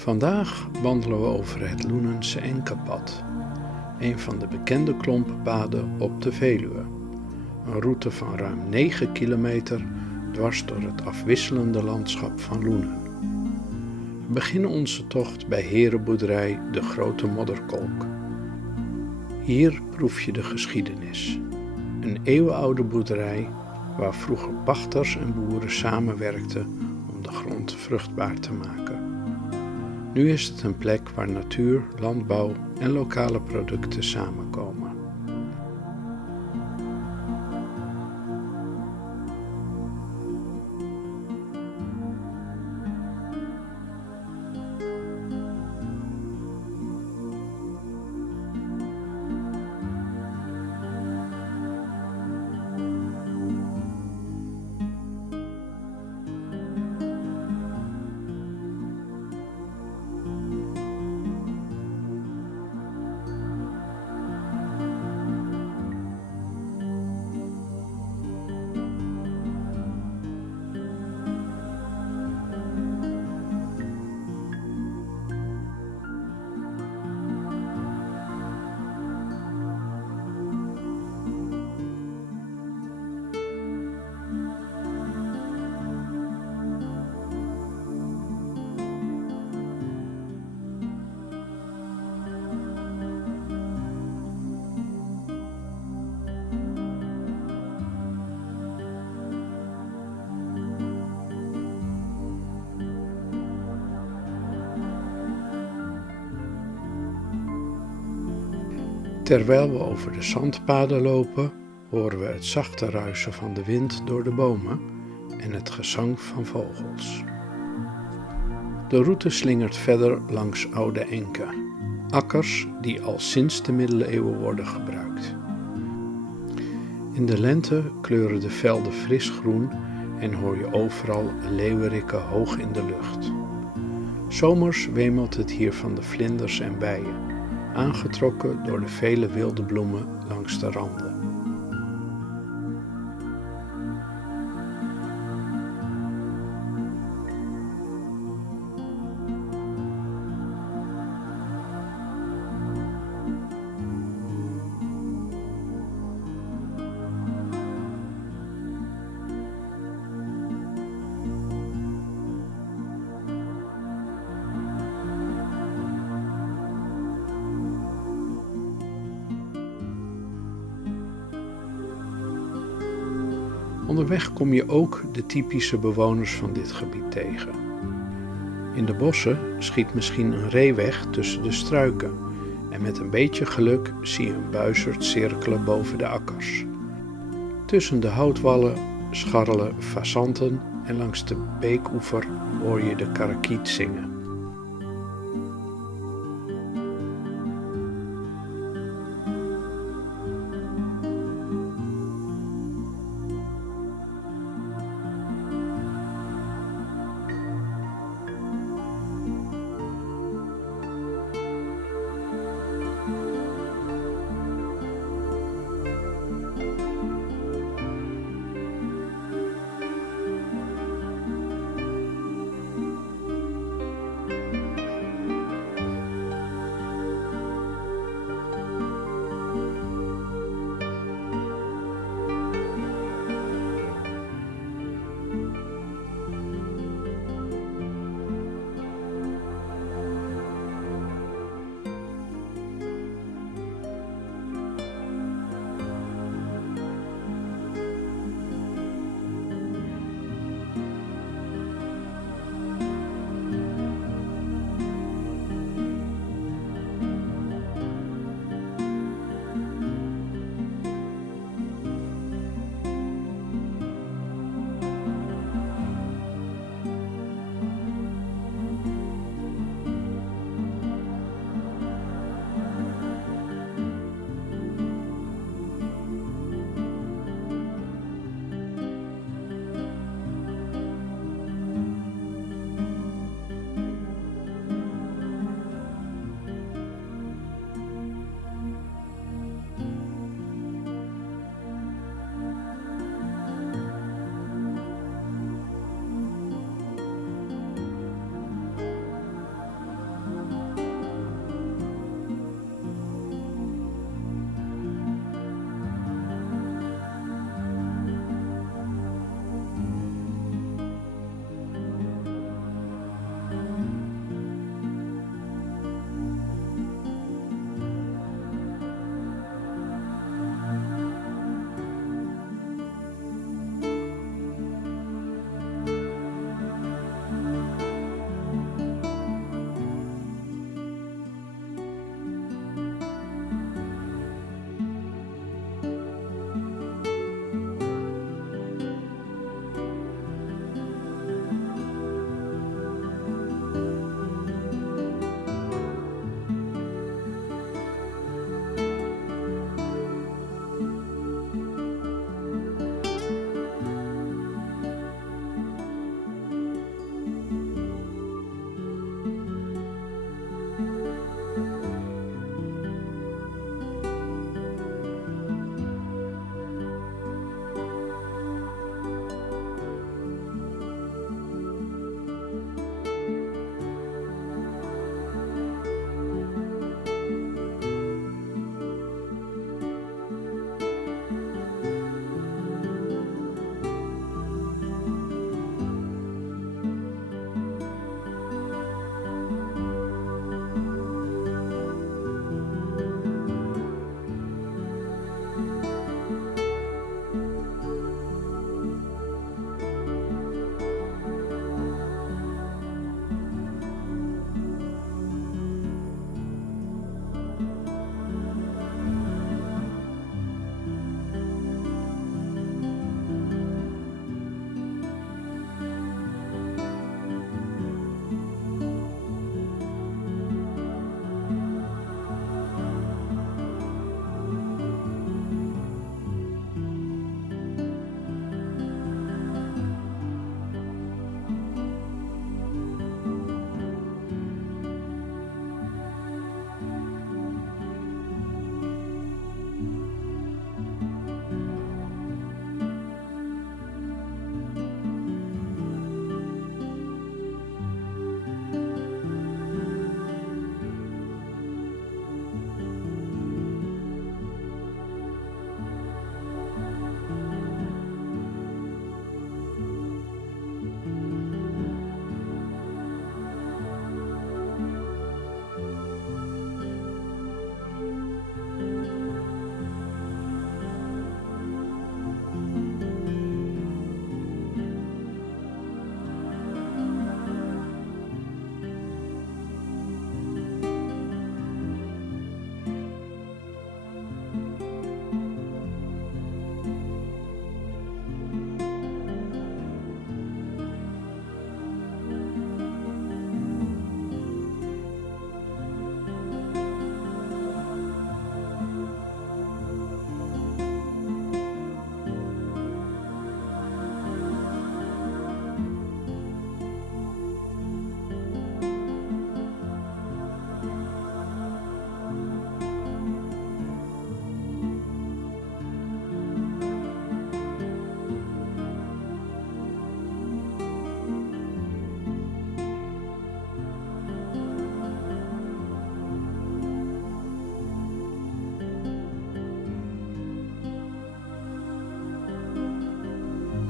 Vandaag wandelen we over het Loenense Enkepad, een van de bekende klompenpaden op de Veluwe. Een route van ruim 9 kilometer dwars door het afwisselende landschap van Loenen. We beginnen onze tocht bij herenboerderij De Grote Modderkolk. Hier proef je de geschiedenis. Een eeuwenoude boerderij waar vroeger pachters en boeren samenwerkten om de grond vruchtbaar te maken. Nu is het een plek waar natuur, landbouw en lokale producten samenkomen. Terwijl we over de zandpaden lopen, horen we het zachte ruisen van de wind door de bomen en het gezang van vogels. De route slingert verder langs oude enken, akkers die al sinds de middeleeuwen worden gebruikt. In de lente kleuren de velden fris groen en hoor je overal leeuweriken hoog in de lucht. Zomers wemelt het hier van de vlinders en bijen, aangetrokken door de vele wilde bloemen langs de randen. Onderweg kom je ook de typische bewoners van dit gebied tegen. In de bossen schiet misschien een ree weg tussen de struiken en met een beetje geluk zie je een buizerd cirkelen boven de akkers. Tussen de houtwallen scharrelen fazanten en langs de beekoever hoor je de karakiet zingen.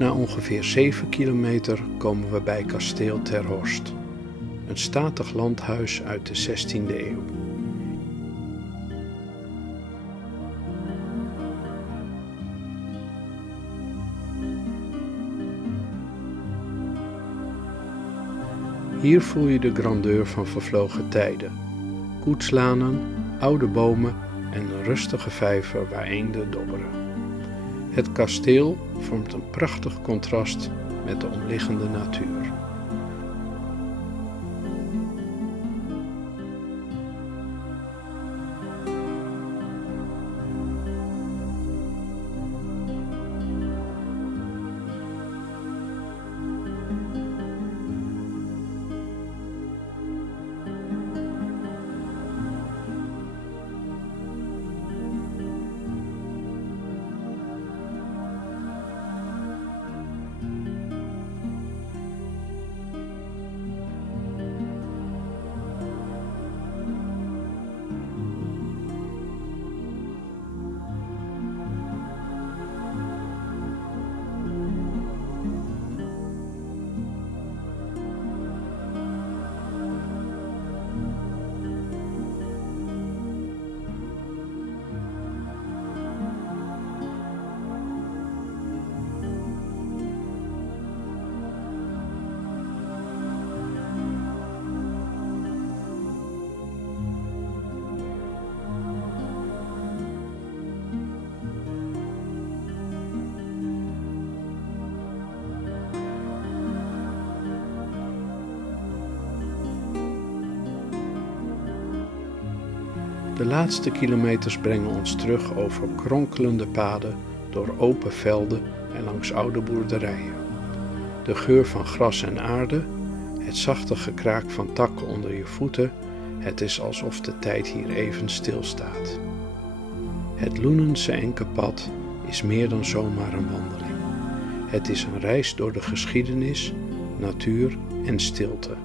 Na ongeveer 7 kilometer komen we bij kasteel Ter Horst, een statig landhuis uit de 16e eeuw. Hier voel je de grandeur van vervlogen tijden, koetslanen, oude bomen en een rustige vijver waar eenden dobberen. Het kasteel vormt een prachtig contrast met de omliggende natuur. De laatste kilometers brengen ons terug over kronkelende paden, door open velden en langs oude boerderijen. De geur van gras en aarde, het zachte gekraak van takken onder je voeten, het is alsof de tijd hier even stilstaat. Het Loenense Enkepad is meer dan zomaar een wandeling. Het is een reis door de geschiedenis, natuur en stilte.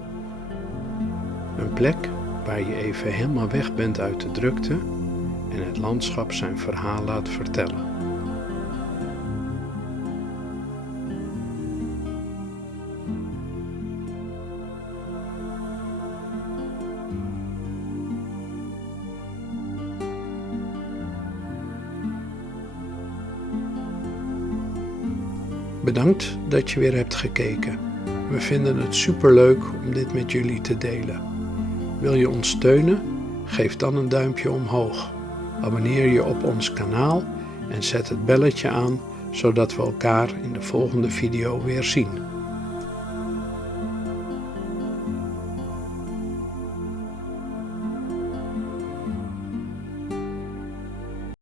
Een plek waar je even helemaal weg bent uit de drukte en het landschap zijn verhaal laat vertellen. Bedankt dat je weer hebt gekeken. We vinden het superleuk om dit met jullie te delen. Wil je ons steunen? Geef dan een duimpje omhoog. Abonneer je op ons kanaal en zet het belletje aan, zodat we elkaar in de volgende video weer zien.